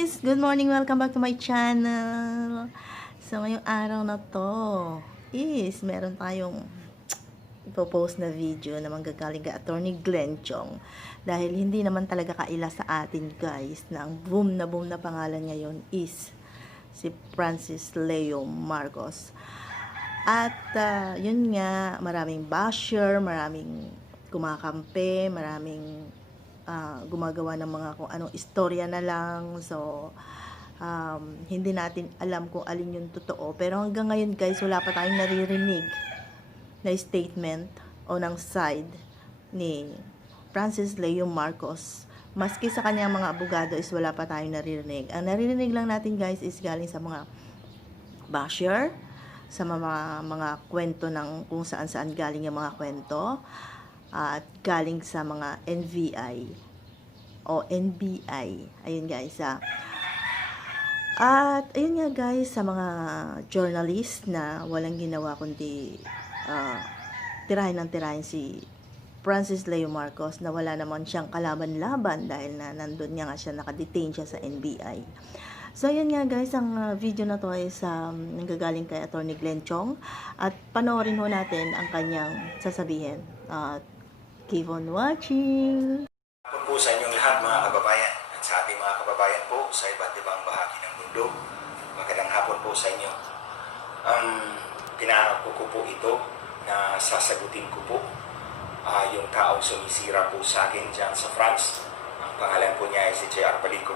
guys! Good morning! Welcome back to my channel. So, ngayong araw na to is meron tayong ipopost na video na manggagaling kay Attorney Glenn Chong. Dahil hindi naman talaga kaila sa atin guys na ang boom na pangalan ngayon is si Francis Leo Marcos. At yun nga, maraming basher, maraming kumakampi, maraming gumagawa ng mga kung anong istorya na lang. So, hindi natin alam kung alin yung totoo. Pero hanggang ngayon guys, wala pa tayong naririnig na statement o ng side ni Francis Leo Marcos. Maski sa kanyang mga abogado is wala pa tayong naririnig. Ang naririnig lang natin guys is galing sa mga basher, sa mga kwento ng kung saan galing yung mga kwento, at galing sa mga NVI o NBI. Ayun guys. At ayun nga guys, sa mga journalist na walang ginawa kundi tirahin si Francis Leo Marcos na wala naman siyang kalaban-laban dahil na nandun nga siya, nakadetain siya sa NBI. So, yun nga guys, ang video na to ay nanggagaling kay Attorney Glenn Chong at panoorin ho natin ang kanyang sasabihin. Keep on watching! Hapon po sa inyong lahat mga kababayan at sa ating mga kababayan po sa iba't ibang bahagi ng mundo. Magandang hapon po sa inyo. Pinahanap ko po ito na sasagutin ko po yung taong sumisira po sa akin dyan sa France. Ang pangalan po niya ay si J.R. Balico.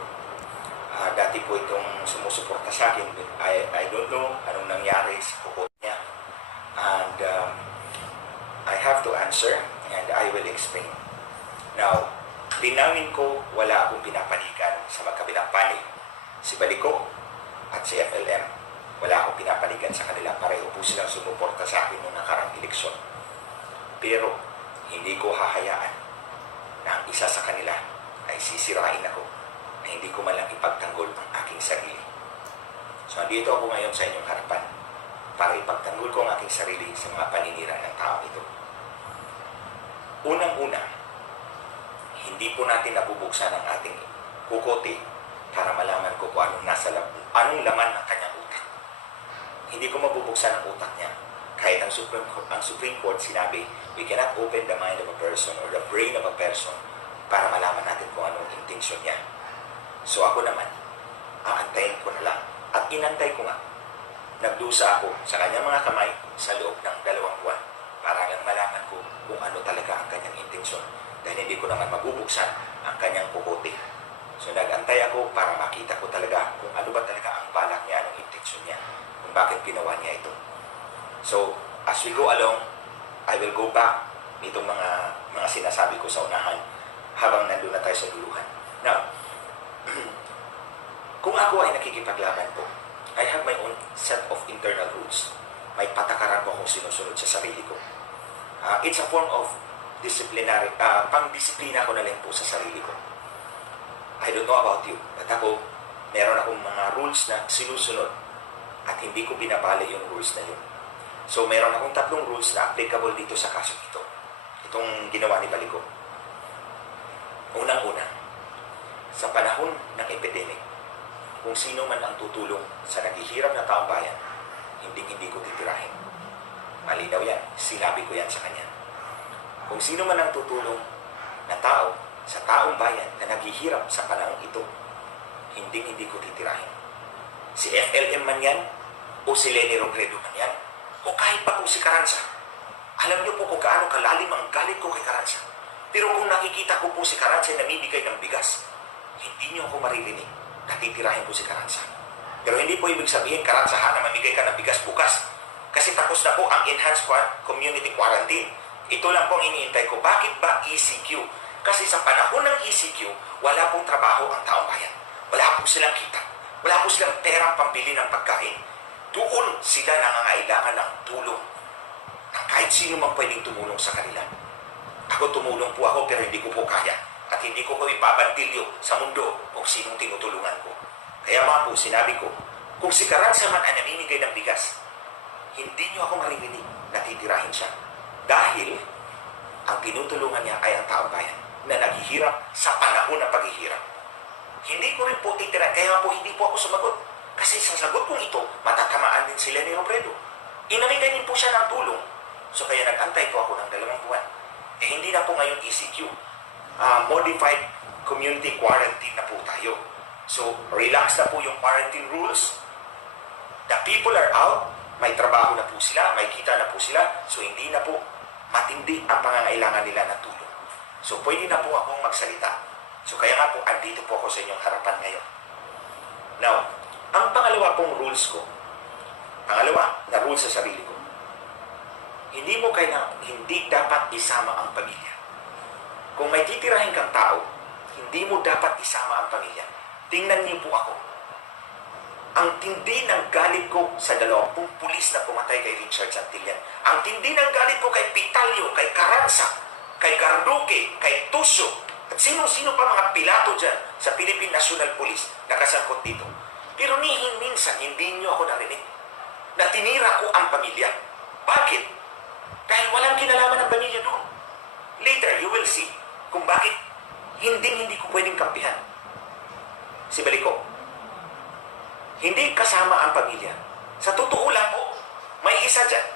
Dati po itong sumusuporta sa akin. I don't know anong nangyari sa kuko niya. And I have to answer and I will explain. Now, linawin ko, wala akong pinapanigan sa magkabilang panig. Si Balico at si FLM, wala akong pinapanigan sa kanila. Pareho po silang sumuporta sa akin noong nakarang eleksyon. Pero, hindi ko hahayaan na ang isa sa kanila ay sisirain ako na hindi ko man lang ipagtanggol ang aking sarili. So, andito ako ngayon sa inyong harapan para ipagtanggol ko ang aking sarili sa mga paninira ng tao ito. Unang-una, hindi po natin nabubuksan ang ating kukote para malaman ko kung anong laman ng kanyang utak. Hindi ko mabubuksan ang utak niya. Kahit ang Supreme Court sinabi, we cannot open the mind of a person or the brain of a person para malaman natin kung anong intensyon niya. So ako naman, aantayin ko na lang. At inantay ko nga. Nagdusa ako sa kanyang mga kamay sa loob ng 2 buwan para lang malaman ko kung ano talaga ang kanyang intensyon. Dahil hindi ko naman mabubuksan ang kanyang kukote. So nag-antay ako para makita ko talaga kung ano ba talaga ang balak niya, anong intensyon niya, kung bakit ginawa niya ito. So, as we go along, I will go back nitong mga sinasabi ko sa unahan habang nandun na tayo sa duluhan. Now, kung ako ay nakikipaglaban po, I have my own set of internal rules. May patakaran po akong sinusunod sa sarili ko. It's a form of disciplinary, pang-disiplina ko na lang po sa sarili ko. I don't know about you, but ako, meron akong mga rules na sinusunod at hindi ko binabali yung rules na yun. So, meron akong 3 rules na applicable dito sa kaso ito. Itong ginawa ni Balico. Unang-una, sa panahon ng epidemic, kung sino man ang tutulong sa naghihirap na taong bayan, hindi ko titirahin. Malinaw yan. Sinabi ko yan sa kanya. Kung sino man ang tutulong na tao sa taong bayan na naghihirap sa panahon ito, hindi ko titirahin. Si FLM man yan, o si Leni Robredo man yan, o kahit pa po si Carranza. Alam niyo po kung gaano kalalim ang galit ko kay Carranza. Pero kung nakikita ko po si Carranza na namimigay ng bigas, hindi niyo ako maririnig na titirahin po si Carranza. Pero hindi po ibig sabihin, Carranza na mamigay ka ng bigas bukas. Kasi tapos na po ang Enhanced Community Quarantine. Ito lang po ang iniintay ko. Bakit ba ECQ? Kasi sa panahon ng ECQ, wala pong trabaho ang taong bayan. Wala po silang kita. Wala po silang perang pambili ng pagkain. Doon sila nangangailangan ng tulong. Na kahit sino mang pwedeng tumulong sa kanila. Ako tumulong po ako pero hindi ko po kaya. At hindi ko ipabantilyo sa mundo kung sinong tinutulungan ko. Kaya mga po, sinabi ko, kung si Carranza man ay namimigay ng bigas, hindi niyo ako maririnig na titirahin siya. Dahil ang tinutulungan niya ay ang taong bayan na naghihirap sa panahon ng paghihirap. Hindi ko rin po titira, kaya nga po hindi po ako sumagot. Kasi sa sagot kong ito, matatamaan din sila ni Robredo. Inamigay din po siya ng tulong. So kaya nag-antay po ako ng 2 buwan. Eh hindi na po ngayon ECQ. Modified community quarantine na po tayo. So relax na po yung quarantine rules. The people are out. May trabaho na po sila, may kita na po sila. So hindi na po matindi ang pangangailangan nila ng tulong. So pwede na po akong magsalita. So kaya nga po, andito po ako sa inyong harapan ngayon. Now, ang pangalawa pong rules ko, pangalawa na rules sa sarili ko, hindi dapat isama ang pamilya. Kung may titirahin kang tao, hindi mo dapat isama ang pamilya. Tingnan niyo po ako. Ang tindi ng galit ko sa 20 pulis na pumatay kay Richard Santillan. Ang tindi ng galit ko kay Pitalio, kay Carranza, kay Garduque, kay Tusio, at sino-sino pa mga pilato dyan sa Philippine National Police na kasangkot dito. Pero minsan, hindi niyo ako narinig na tinira ko ang pamilya. Bakit? Dahil walang kinalaman ng pamilya doon. Later, you will see kung bakit hindi ko pwedeng kampihan. Si Balico, hindi kasama ang pamilya. Sa totoo lang po, may isa dyan.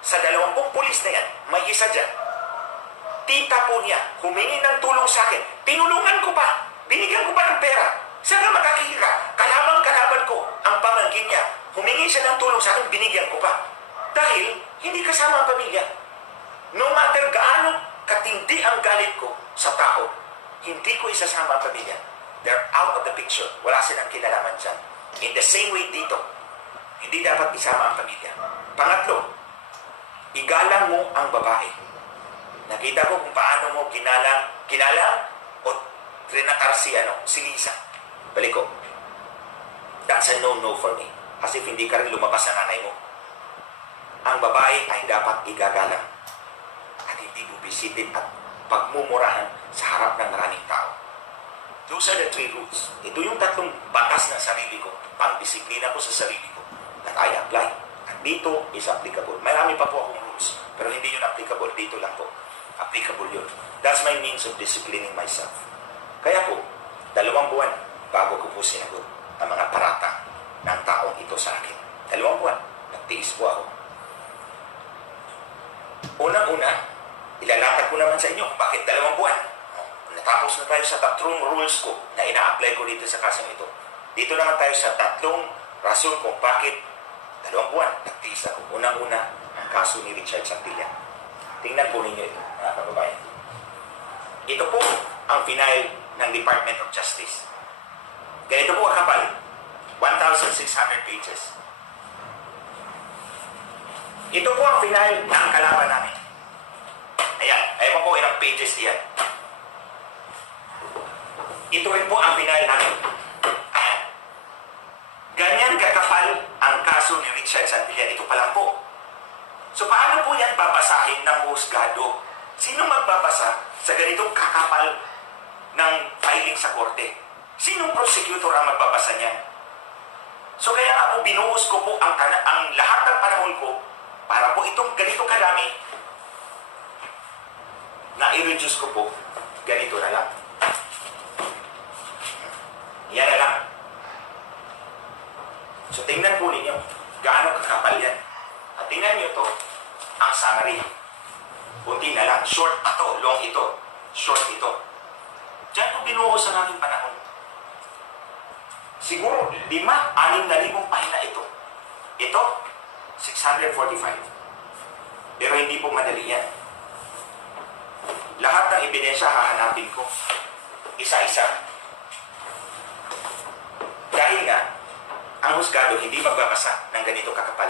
Sa 20 pulis na yan, may isa dyan. Tita po niya, humingi ng tulong sa akin. Tinulungan ko pa. Binigyan ko pa ng pera. Saan ka makakikita? Kalaban ko ang pamangkin niya. Humingi siya ng tulong sa akin, binigyan ko pa. Dahil hindi kasama ang pamilya. No matter gaano katindi ang galit ko sa tao, hindi ko isasama ang pamilya. They're out of the picture. Wala silang kinalaman dyan. In the same way dito, hindi dapat isama ang pamilya. Pangatlo, igalang mo ang babae. Nakita ko kung paano mo kinalang o trinatar si Lisa. Balik ko. That's a no-no for me. As if hindi ka rin lumabas sa nanay mo. Ang babae ay dapat igagalang at hindi bubisitin at pagmumurahan sa harap ng maraming tao. Those are the 3 rules. Ito yung 3 batas ng sarili ko, pang-disiplina ko sa sarili ko that I apply. At dito is applicable. Marami pa po akong rules, pero hindi yun applicable. Dito lang po. Applicable yun. That's my means of disciplining myself. Kaya po, 2 buwan bago ko po sinagot ang mga parata ng taong ito sa akin. 2 buwan. Nagtiis po ako. Unang-una, ilalatag ko naman sa inyo kung bakit 2 buwan. Natapos na tayo sa 3 rules ko na ina-apply ko dito sa kasong ito. Dito naman tayo sa 3 rason kung bakit 2 buwan nagtiis ako. Unang-una, ang kaso ni Richard Santillan. Tingnan po ninyo ito, mga kababayan. Ito po ang final ng Department of Justice. Ganito po kakapal, 1,600 pages. Ito po ang final ng kalaban namin. Ayan, ayaw po ilang pages diyan. Ito rin po ang final namin. Ayan. Ganyan kakapal ang kaso ni Richard Santillan. Ito pa lang po. So paano po yan babasahin ng husgado? Sino magbabasa sa ganitong kakapal ng filing sa korte? Sinong prosecutor ang magbabasa niyan? So kaya nga po binuhos ko po ang lahat ng panahon ko para po itong ganito karami na i-reduce ko po ganito na lang. Yan na lang. So tingnan po ninyo gaano kakapal yan. At tingnan nyo ito, ang summary. Kunti na lang. Short ito, long ito. Short ito. Diyan ko binuhos sa aking panahon. Siguro 5,000-6,000 pahina ito. Ito, 645. Pero hindi po madali yan. Lahat ng ebidensya hahanapin ko. Isa-isa. Dahil nga, ang husgado hindi magbabasa ng ganito kakapal.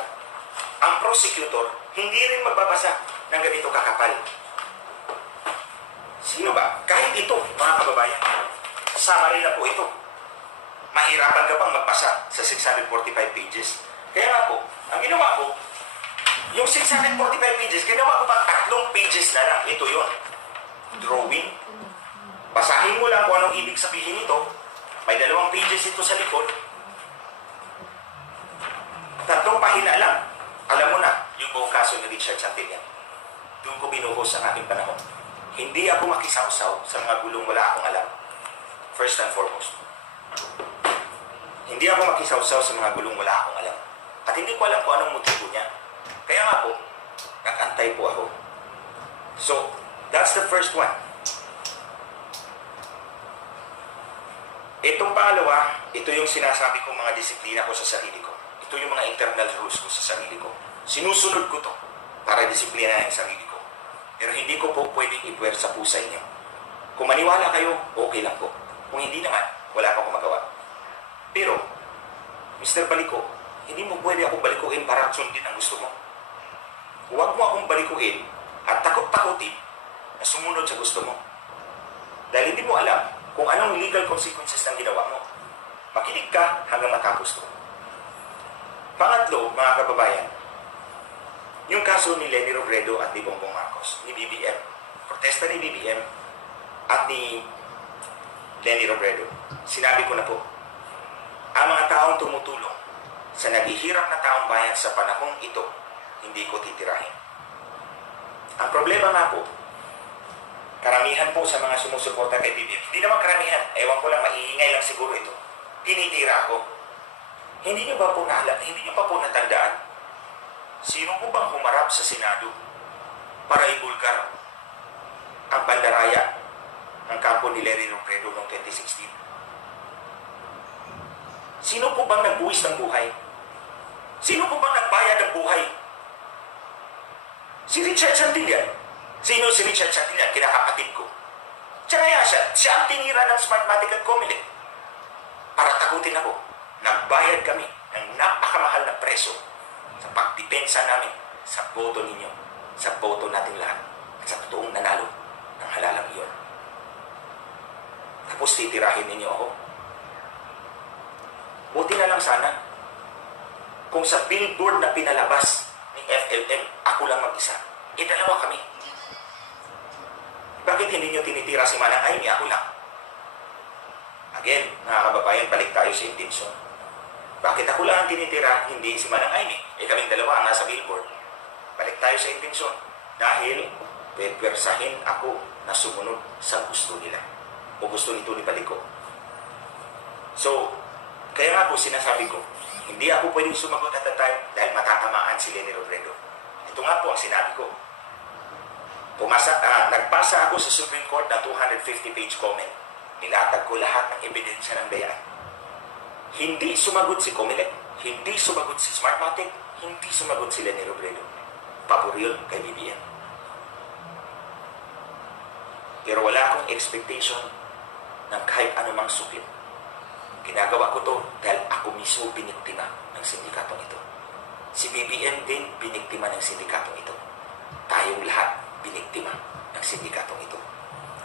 Ang prosecutor hindi rin magbabasa ng ganito kakapal. Sino ba? Kahit ito, mga kababayan, summary na po ito. Mahirapan ka pang magbasa sa 645 pages. Kaya nga po, ang ginawa ko, yung 645 pages, ginawa ko pang 3 pages na lang. Ito yun. Drawing. Basahin mo lang kung anong ibig sabihin nito. May 2 pages ito sa likod. 3 pahina lang. Alam mo na, yung buong kaso ni Richard Santillan. Doon ko binuhos ang aking panahon. Hindi ako makisawsaw sa mga gulong wala akong alam. First and foremost. Hindi ako makisawsaw sa mga gulong wala akong alam. At hindi ko alam kung anong motibo niya. Kaya nga po, nag-antay po ako. So, that's the first one. Itong pangalawa, ito yung sinasabi kong mga disiplina ko sa sarili ko. Ito yung mga internal rules ko sa sarili ko. Sinusunod ko to para disiplina yung sarili ko. Pero hindi ko po pwedeng ipuwersa po sa inyo. Kung maniwala kayo, okay lang po. Kung hindi naman, wala pa akong magawa. Pero, Mr. Baliko, hindi mo pwede akong balikuin para sundin ang gusto mo. Huwag mo akong balikuin at takot-takutin na sumunod sa gusto mo. Dahil hindi mo alam kung anong legal consequences ng ginawa mo. Makinig ka hanggang matapos to. Pangatlo, mga kababayan, yung kaso ni Leni Robredo at ni Bongbong Marcos, ni BBM. Protesta ni BBM at ni Leni Robredo. Sinabi ko na po, ang mga taong tumutulong sa naghihirap na taong bayan sa panahong ito, hindi ko titirahin. Ang problema nga po, karamihan po sa mga sumusuporta kay BBM, hindi naman karamihan, ewan ko lang, maiingay lang siguro ito, tinitira ako. Hindi nyo ba po natandaan? Sino po bang humarap sa Senado para ibulgar ang bandaraya ng kampo ni Leni Robredo noong 2016? Sino po bang nagbuwis ng buhay? Sino po bang nagbayad ng buhay? Si Richard Santillan. Sino si Richard Santillan? Kinakapatid ko. Tsaka siya ang tinira ng Smartmatic at Comelec. Para takutin ako, nagbayad kami ng napakamahal na preso sa pagdepensa namin sa boto ninyo, sa boto natin lahat, at sa totoong nanalo ng halalang iyon. Tapos titirahin ninyo ako. Buti na lang sana kung sa billboard na pinalabas ni FLM, ako lang mag-isa. Dalawa kami. Bakit hindi nyo tinitira si Manang Aimee? Ako lang. Again, mga kababayan, balik tayo sa intensyon. Bakit ako lang ang tinitira, hindi si Manang Aimee? Kaming dalawa ang nasa billboard. Balik tayo sa intensyon. Dahil, pwersahin ako na sumunod sa gusto nila. O gusto nito ni Baliko. So, kaya nga po sinasabi ko, hindi ako pwedeng sumagot at the time dahil matatamaan si Leni Robredo. Ito nga po ang sinabi ko. Nagpasa ako sa Supreme Court ng 250-page comment. Nilatag ko lahat ng ebidensya ng dayaan. Hindi sumagot si Comelec, hindi sumagot si Smartmatic, hindi sumagot si Leni Robredo. Pabor yun kay BBM. Pero wala akong expectation ng kahit anumang suplit. Ginagawa ko to dahil ako mismo biniktima ng sindikatong ito. Si BBM din biniktima ng sindikatong ito. Tayong lahat biniktima ng sindikatong ito.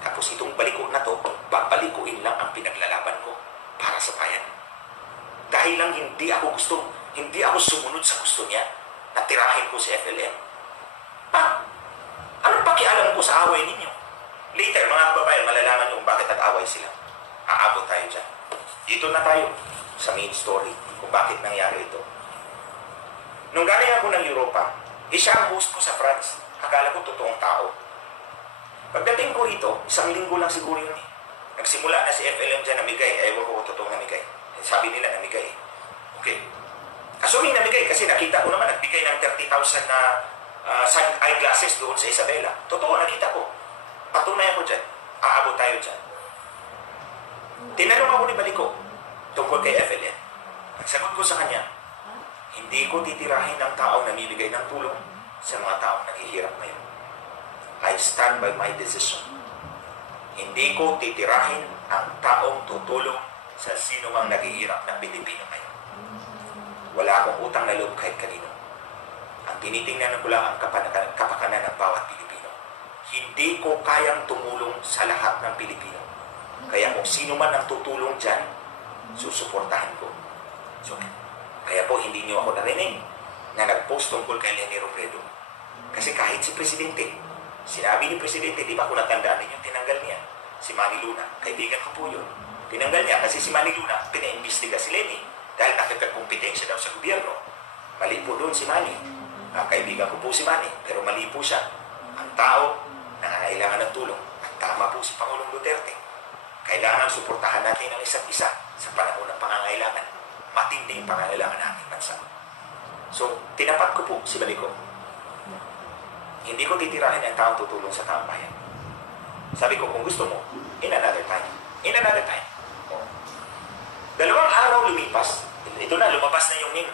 Tapos itong baliko na to, babalikuin lang ang pinaglalaban ko para sa bayan. Dahil lang hindi ako sumunod sa gusto niya na tirahin ko si FLM. Anong pakialam ko sa away ninyo? Later, mga kababayan, malalaman nyo bakit nag-away sila. Aabot tayo dyan. Dito na tayo sa main story kung bakit nangyari ito. Nung galing ako ng Europa, siya ang host ko sa France. Akala ko totoong tao. Pagdating ko rito, 1 linggo lang siguro yun eh. Nagsimula na si FLM dyan namigay. Ewan ko kung totoong namigay. Sabi nila namigay. Okay. Assuming namigay kasi nakita ko naman nagbigay ng 30,000 na eyeglasses doon sa Isabela. Totoo, nakita ko. Patunayan ko dyan. Aabot tayo dyan. Tinanong ako ni Baliko tungkol kay FLM. Ang sagot ko sa kanya, hindi ko titirahin ng taong namibigay ng tulong sa mga taong naghihirap ngayon. I stand by my decision. Hindi ko titirahin ang taong tutulong sa sino mang naghihirap na Pilipino ngayon. Wala akong utang na loob kahit kanino. Ang tinitingnan ko lang ang kapakanan ng bawat Pilipino. Hindi ko kayang tumulong sa lahat ng Pilipino. Kaya kung sino man ang tutulong dyan, susuportahan ko. So, kaya po hindi niyo ako narinig na nag-post tungkol kay Leni Robredo. Kasi kahit si Presidente, sinabi ni Presidente, di ba kung natandaan ninyo, tinanggal niya si Manny Luna. Kaibigan ko po yun. Tinanggal niya kasi si Manny Luna, pinaimbestiga si Leni dahil nakipagkompetensya daw sa gobyerno. Mali po doon si Manny. Kaibigan ko po si Manny, pero mali po siya. Ang tao nangangailangan ng tulong. At tama po si Pangulong Duterte. Kailangan suportahan natin ang isa't isa sa panahon ng pangangailangan. Matinding pangangailangan ng ating bansa. So, tinapat ko po si Baliko. Hindi ko titirahin ang taong tutulong sa taong bayan. Sabi ko, kung gusto mo, in another time. In another time. Oh. 2 araw lumipas. Ito na, lumabas na yung meme.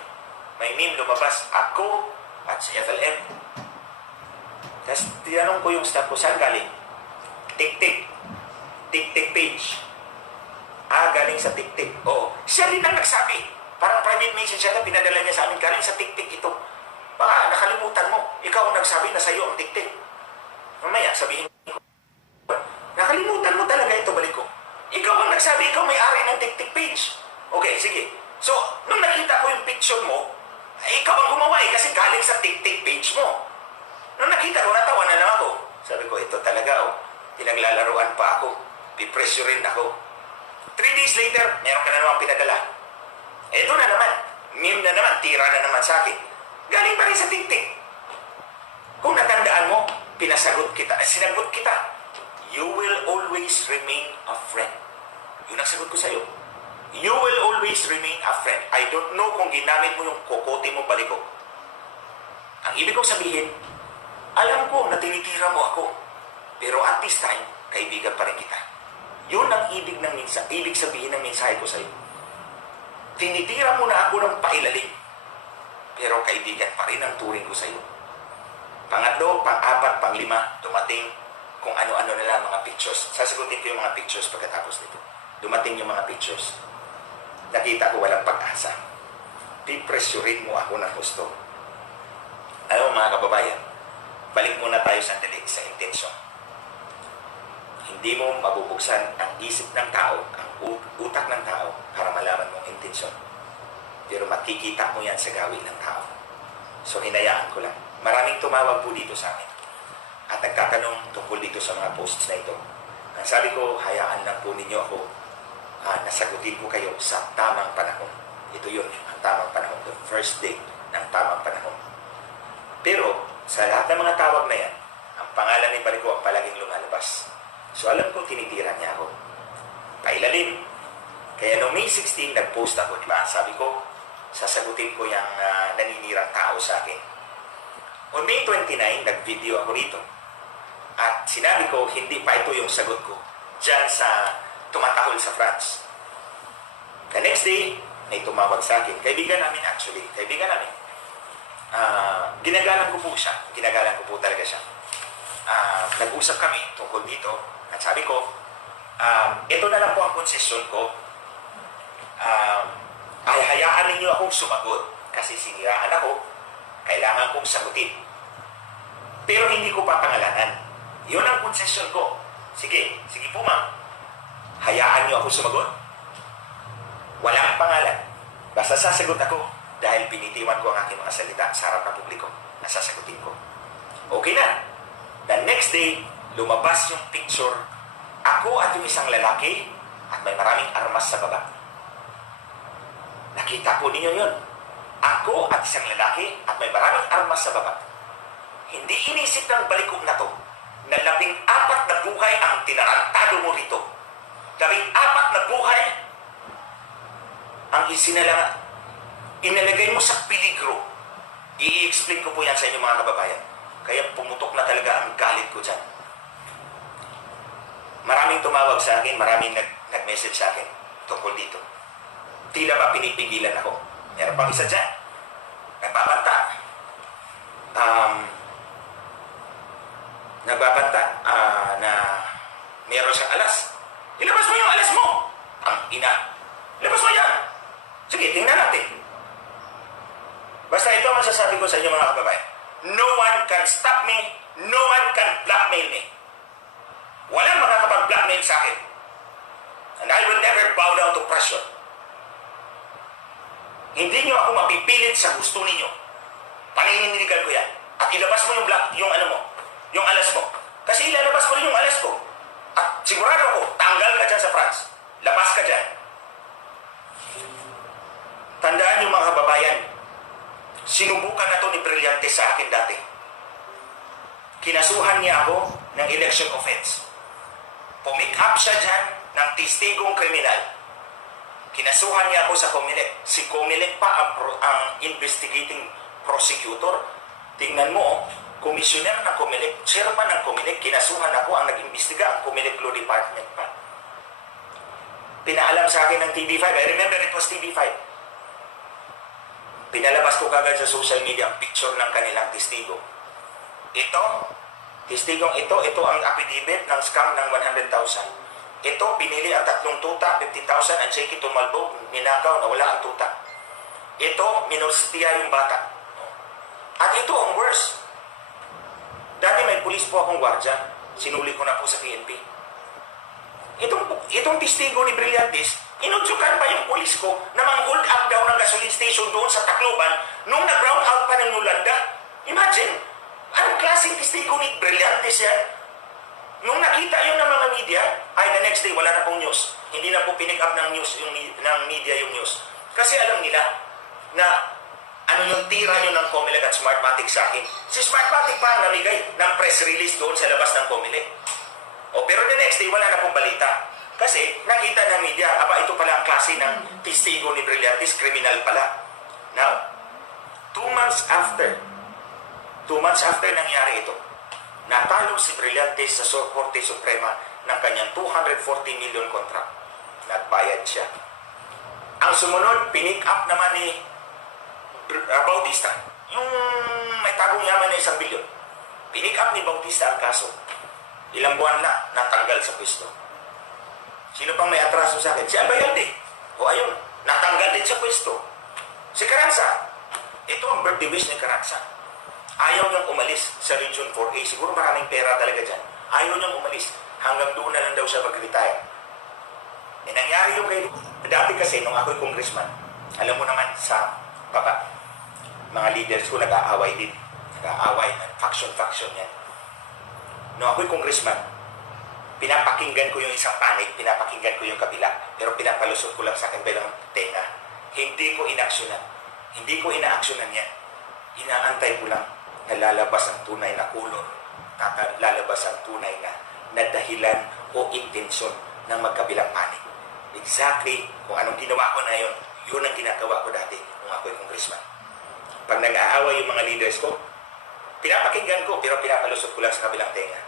May meme lumabas. Ako at si FLM. Tapos tinanong ko yung staff ko, saan galing? Tik-tik. Tik-tik page. Galing sa tik-tik. Oo. Siya rin ang nagsabi. Parang private message siya na pinadala niya sa amin. Galing sa tik-tik ito. Baka nakalimutan mo. Ikaw ang nagsabi na sa'yo ang tik-tik. Mamaya, sabihin ko. Nakalimutan mo talaga ito, Baliko. Ikaw ang nagsabi, ikaw may-ari ng tik-tik page. Okay, sige. So, nung nakita ko yung picture mo, ikaw ang gumawa kasi galing sa tik-tik page mo. Nung nakita ko, natawa na lang ako. Sabi ko, ito talaga, pinaglalaruan pa ako. Pipresyo rin ako. 3 days later, meron ka na naman pinadala. Ito na naman. Meme na naman, tira na naman sa akin. Galing pa rin sa tik-tik. Kung natandaan mo, pinasagot kita, sinagot kita. You will always remain a friend. Yun ang sagot ko sa'yo. You will always remain a friend. I don't know kung ginamit mo yung kokote mo, Baliko. Ang ibig kong sabihin, alam ko na tinitira mo ako. Pero at this time, kaibigan pa rin kita. Yun ang ibig sabihin ng mensahe ko sa'yo. Tinitira mo na ako ng pailalim. Pero kaibigan pa rin ang turing ko sa'yo. Pangatlo, pang-apat, pang-lima, dumating kung ano-ano na lang mga pictures. Sasagutin ko yung mga pictures pagkatapos nito. Dumating yung mga pictures. Nakita ko walang pag-asa. Pipresyurin mo ako ng gusto. Alam mo mga kababayan, balik muna tayo sandali sa intensyon. Hindi mo mabubuksan ang isip ng tao, ang utak ng tao para malaman mong intensyon. Pero makikita mo yan sa gawin ng tao. So hinayaan ko lang. Maraming tumawag po dito sa amin. At nagtatanong tungkol dito sa mga posts na ito. Ang sabi ko, hayaan lang po ninyo ako. Nasagutin ko kayo sa tamang panahon. Ito yun, ang tamang panahon. The first day ng tamang panahon. Pero, sa lahat ng mga tawag na yan, ang pangalan ni Baliko ang palaging lumalabas. So alam ko, tinitira niya ako. Pailalim. Kaya noong May 16, nag-post ako, di ba? Sabi ko, sasagutin ko yung naninirang tao sa akin. On May 29, nag-video ako rito. At sinabi ko, hindi pa ito yung sagot ko dyan sa tumatahol sa France. The next day, may tumawag sa akin. Kaibigan namin actually. Kaibigan namin. Ginagalang ko po siya. Ginagalang ko po talaga siya. Nag-usap kami tungkol dito. At sabi ko, ito na lang po ang konsesyon ko. Ay hayaan ninyo akong sumagot. Kasi siniraan ako. Kailangan kong sagutin. Pero hindi ko papangalanan. Yun ang konsesyon ko. Sige po ma'am. Hayaan niyo ako sumagot. Walang pangalan. Basta sasagot ako dahil pinitiwan ko ang aking mga salita sa harap ng publiko na sasagutin ko. Okay na. The next day, lumabas yung picture. Ako at yung isang lalaki at may maraming armas sa baba. Nakita po ninyo yun. Ako at isang lalaki at may maraming armas sa baba. Hindi inisip ng Baliko na to na 14 na buhay ang tinarantado mo rito. 14 na buhay ang inalagay mo sa peligro. I-explain ko po yan sa inyo mga kababayan. Kaya pumutok na talaga ang galit ko dyan. Maraming tumawag sa akin, maraming nag-message sa akin tungkol dito. Tila ba pinipigilan ako? Meron pang isa dyan. Nagbabanta. Na meron siyang alas. Ilabas mo yung alas mo! Ang ina. Ilabas mo yan! Sige, tingnan natin. Basta ito ang masasabi ko sa inyo mga kababayan. No one can stop me. No one can blackmail me. Walang makakapag-blackmail sa akin. And I will never bow down to pressure. Hindi nyo ako mapipilit sa gusto ninyo. Panininigan ko yan. At ilabas mo yung alas mo. Kasi ilalabas ko rin yung alas ko. At sigurado ko, tanggal ka dyan sa France. Labas ka dyan. Tandaan nyo mga kababayan, sinubukan na to ni Brillantes sa akin dati. Kinasuhan niya ako ng election offense. Pumick up siya dyan ng testigong kriminal. Kinasuhan niya ako sa Comelec. Si Comelec pa ang investigating prosecutor. Tingnan mo, commissioner ng Comelec, chairman ng Comelec, kinasuhan ako, ang nag-imbestiga, ang Comelec Law Department pa. Pinaalam sa akin ng TV5. I remember it was TV5. Pinalabas ko kagad sa social media ang picture ng kanilang testigo. Testigong ito ang affidavit ng scam ng 100,000. Ito, pinili ang 3 tuta, 50,000, ang cheque tumalbog, ninakaw, nawala ang tuta. Ito, minulstiya yung bata. At ito ang worst. Dati may pulis po akong gwardya. Sinuli ko na po sa PNP. Itong testigo ni Brillantes, inudsukan pa yung pulis ko na mang-hold up daw ng gasoline station doon sa Tacloban nung nag-brown out pa ng Yolanda. Imagine, anong klaseng testigo ni Brillantes yan? Nung nakita yun ng mga media, the next day, wala na pong news. Hindi na po pinick up ng news, ng media yung news. Kasi alam nila na ano yung tira nyo ng Comelec at Smartmatic sa akin. Si Smartmatic pa ang namigay ng press release doon sa labas ng Comelec. Pero the next day, wala na pong balita. Kasi nakita ng media, ito pala ang klase ng testigo ni Brillantes, criminal pala. Now, 2 months after nangyari ito, natalo si Brillantes sa Korte Suprema ng kanyang 240 million contract. Nagbayad siya. Ang sumunod, pinick up naman ni Bautista. Yung may tagong yaman na 1 bilyon. Pinick up ni Bautista ang kaso. Ilang buwan na, natanggal sa pwesto. Sino pang may atraso sa akin? Si Albayalde. Ayun, natanggal din sa pwesto. Si Carranza. Ito ang birthday wish ni Carranza. Ayaw niyang umalis sa Region 4A. Siguro maraming pera talaga dyan. Ayaw niyang umalis. Hanggang doon na lang daw siya mag-retire. Nangyari yung kay... Dati kasi, nung ako'y congressman, alam mo naman sa baba, mga leaders ko nag-aaway din. Nag-aaway, faction yan. Nung ako'y congressman, pinapakinggan ko yung isang panig, pinapakinggan ko yung kabila, pero pinapalusot ko lang sa akin bilang tenga. Hindi ko inaksyonan. Hindi ko inaaksyonan yan. Inaantay ko lang na lalabas ang tunay na kulor, lalabas ang tunay na dahilan o intensyon ng magkabilang panig. Exactly kung anong ginawa ko na yun ang ginagawa ko dati nung ako'y congressman. Pag nag-aaway yung mga leaders ko, pinapakinggan ko pero pinapalusot ko lang sa kabilang tenga.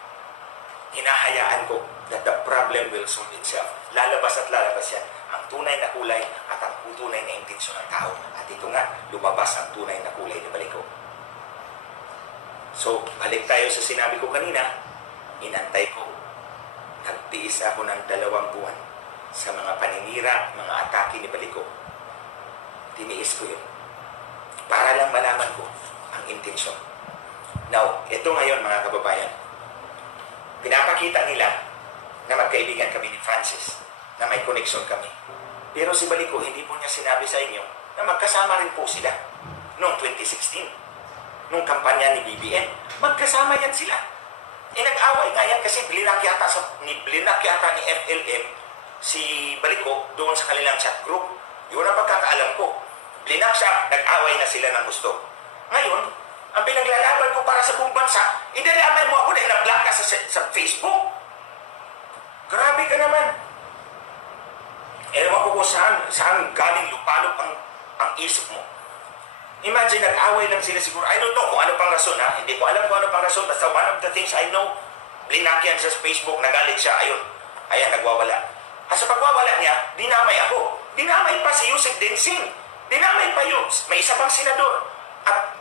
Hinahayaan ko that the problem will solve itself. Lalabas at lalabas yan ang tunay na kulay at ang tunay na intensyon ng tao. At ito nga, lumabas ang tunay na kulay ni Balico. So, balik tayo sa sinabi ko kanina, inantay ko. Nagtiis ako ng 2 buwan sa mga paninira, mga atake ni Balico. Tiniis ko yun. Para lang malaman ko ang intensyon. Now, ito ngayon mga kababayan, pinapakita nila na magkaibigan kami ni Francis, na may connection kami. Pero si Balico, hindi po niya sinabi sa inyo na magkasama rin po sila noong 2016. Noong kampanya ni BBM, magkasama yan sila. Nag-away nga yan kasi blinak yata ni FLM si Balico doon sa kanilang chat group. Yun ang pagkakaalam ko. Blinak siya, nag-away na sila ng gusto. Ngayon, ang pinaglalaban ko para sa buong bansa, idalaman mo ako dahil na-block ka sa Facebook. Grabe ka naman. Ewan ko kung saan galing lupalop ang isip mo. Imagine, nag-away lang sila siguro. I don't know kung ano pang rason, ha? Hindi ko alam kung ano pang rason. Basta one of the things I know, blinakyan sa Facebook, nagalit siya, ayun. Ayan, nagwawala. At sa pagwawala niya, dinamay ako. Dinamay pa si Yusek Densing. Dinamay pa yun. May isa pang senador. At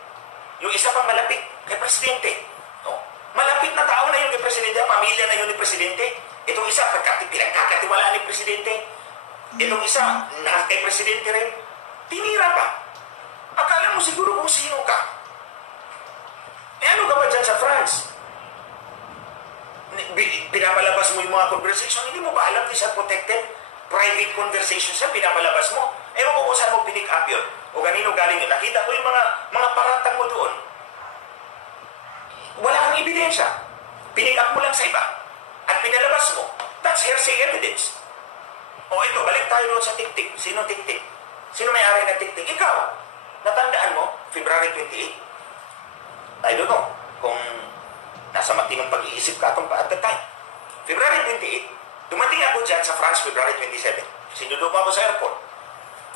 yung isa pang malapit kay Presidente. No? Malapit na tao na yun kay Presidente. Pamilya na yun ni Presidente. Itong isa, pinagkakatiwalaan ni Presidente. Itong isa, kay Presidente rin. Tinira pa. Akala mo siguro kung sino ka. Ano ka ba dyan sa France? Pinapalabas mo yung mga conversation, hindi mo ba alam these are protected? Private conversations yan, pinapalabas mo. Ewan ko kung saan mo pinick up yun. O kanino galing yun. Nakita ko yung mga paratang mo doon. Wala kang ebidensya. Pinick up mo lang sa iba. At pinalabas mo. That's hearsay evidence. O ito, balik tayo doon sa TikTik. Sino TikTik? Sino may-ari ng TikTik? Ikaw. Natandaan mo, February 28. I don't know kung nasa matinong pag-iisip ka at the time. February 28, dumating ako dyan sa France, February 27. Sinundo mo ako sa airport.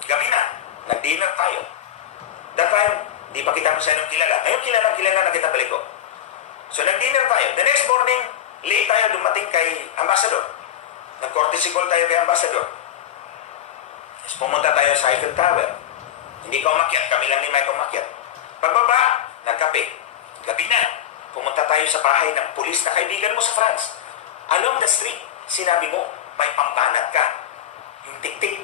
Gabi na, nag-dinner tayo. That time, di pa kita masyadong kilala. Ngayon kilala na kita balik ko. So nag-dinner tayo. The next morning, late tayo dumating kay Ambassador. Nag-courtesy call tayo kay Ambassador. Tapos pumunta tayo sa Eiffel Tower. Hindi ka umakyat, kami lang ni Mike umakyat. Pagbaba, nagkape. Gabi na, pumunta tayo sa bahay ng pulis na kaibigan mo sa France. Along the street, sinabi mo, may pambanat ka. Yung tik-tik,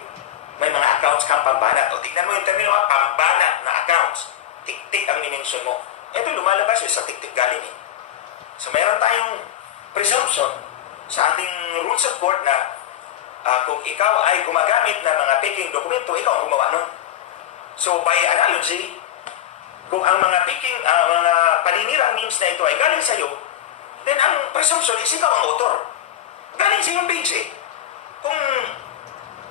may mga accounts kang pambanat. O tignan mo yung termino, pambanat na accounts. Tik-tik ang minensyon mo. Ito lumalabas yun sa tik-tik galing eh. So meron tayong presumption sa ating rules of court na kung ikaw ay gumagamit ng mga faking dokumento, ikaw ang gumawa nun. So by analogy, kung ang mga faking, mga paninirang memes na ito ay galing sa'yo, then ang presumption is ikaw ang author. Galing sa iyong page eh.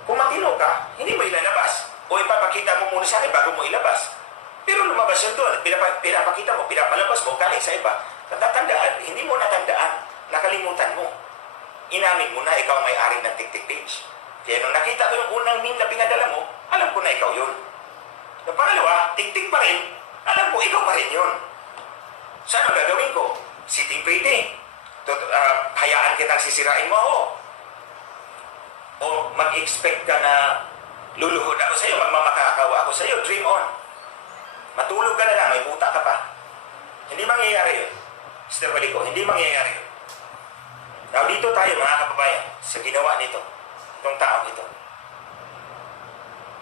Kung matino ka, hindi mo ilalabas. O ipapakita mo muna sa akin bago mo ilabas. Pero lumabas yun doon. Pinapakita mo, pinapalabas mo, galing sa iba. Natatandaan, hindi mo natandaan. Nakalimutan mo. Inamin mo na ikaw may-ari ng tik-tik page. Kaya nung nakita ko yung unang meme na pinadala mo, alam ko na ikaw yun. Yung pangalawa, tik-tik pa rin, alam ko ikaw pa rin yun. So ano gagawin ko? Sitting pretty. Hayaan kitang sisirain mo ako. O mag-expect ka na luluhod ako sa'yo, magmamakakawa ako sa'yo, dream on. Matulog ka na lang, may buta ka pa. Hindi mangyayari yun. Mr. Balico, hindi mangyayari yun. Now dito tayo mga kababayan, sa ginawa nito, itong taong ito.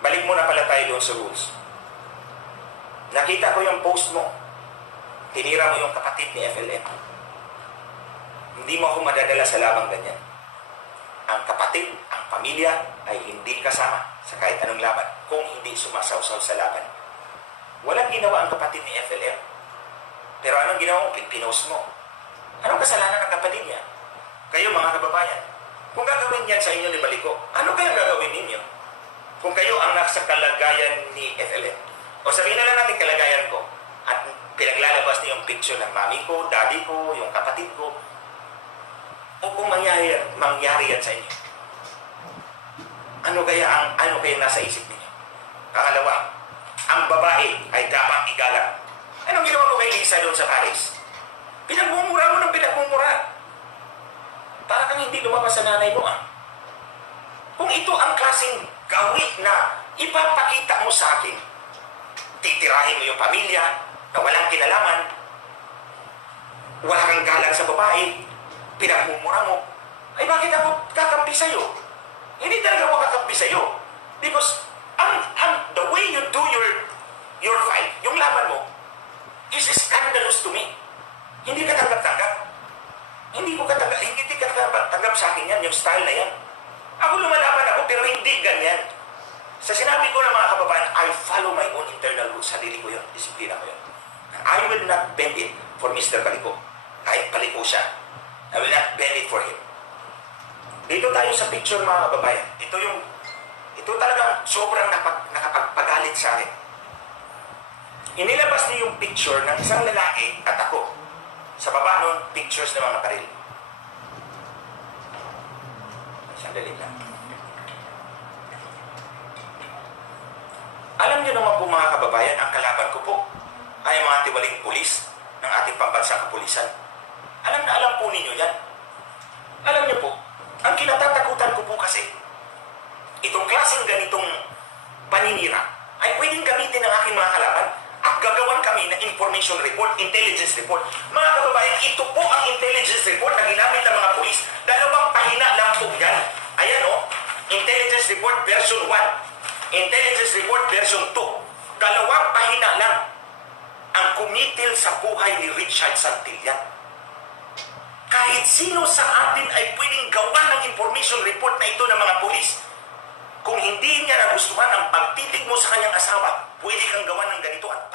Balik muna pala tayo doon sa rules. Nakita ko yung post mo. Tinira mo yung kapatid ni FLM. Hindi mo ako madadala sa labang ganyan. Ang kapatid, ang pamilya ay hindi kasama sa kahit anong laban kung hindi sumasawsaw sa laban. Walang ginawa ang kapatid ni FLM. Pero anong ginawa mo? Pinost mo. Anong kasalanan ng kapatid niya? Kayo mga kababayan, kung gagawin yan sa inyo ni Balico, ano kayang gagawin ninyo? Kung kayo ang nasa kalagayan ni FLM. O sabihin na lang natin kalagayan ko at pinaglalabas niyo yung picture ng mami ko, daddy ko, yung kapatid ko. O kung mangyari yan sa inyo. Ano kaya nasa isip ninyo? Pangalawa, ang babae ay dapat igalang. Anong ginawa mo kay Lisa doon sa Paris? Pinagmumura mo ng pinagmumura. Para kang hindi lumabas sa nanay mo Kung ito ang klaseng gawi na ipapakita mo sa akin, titirahin mo yung pamilya na walang kinalaman, wala kang galang sa babae, pinagmumura mo, ay bakit ako kakampi sa'yo? Hindi talaga ako kakampi sa'yo. Because the way you do your fight, yung laban mo, is scandalous to me. Hindi ka tanggap-tanggap. Hindi ka tanggap sa akin yan, yung style na yan. Ako lumalaban ako, pero hindi ganyan. Sa sinabi ko ng mga kababayan, I follow my own internal rules. Sarili ko yun, disiplina ko yun. And I will not bend it for Mr. Balico. Kahit Balico siya, I will not bend it for him. Dito tayo sa picture mga kababayan. Ito talaga sobrang nakapagpagalit sa akin. Inilabas niyo yung picture ng isang lalaki at ako. Sa baba nun, pictures ng mga baril. Sandali lang. Alam niyo naman po mga kababayan, ang kalaban ko po ay mga tiwaling pulis ng ating pambansang kapulisan. Alam na alam po ninyo yan. Alam niyo po, ang kinatatakutan ko po kasi, itong klaseng ganitong paninira ay pwedeng gamitin ng aking mga kalaban at gagawan kami ng information report, intelligence report. Mga kababayan, ito po ang intelligence report na ginamit ng mga pulis. Dalawang pahina lang po yan. Ayan intelligence report version 1, intelligence report version 2. Dalawang pahina lang ang kumitil sa buhay ni Richard Santillan. Kahit sino sa atin ay pwedeng gawan ng information report na ito ng mga pulis. Kung hindi niya nagustuhan ang pagtitig mo sa kanyang asawa, pwede kang gawan ng ganito at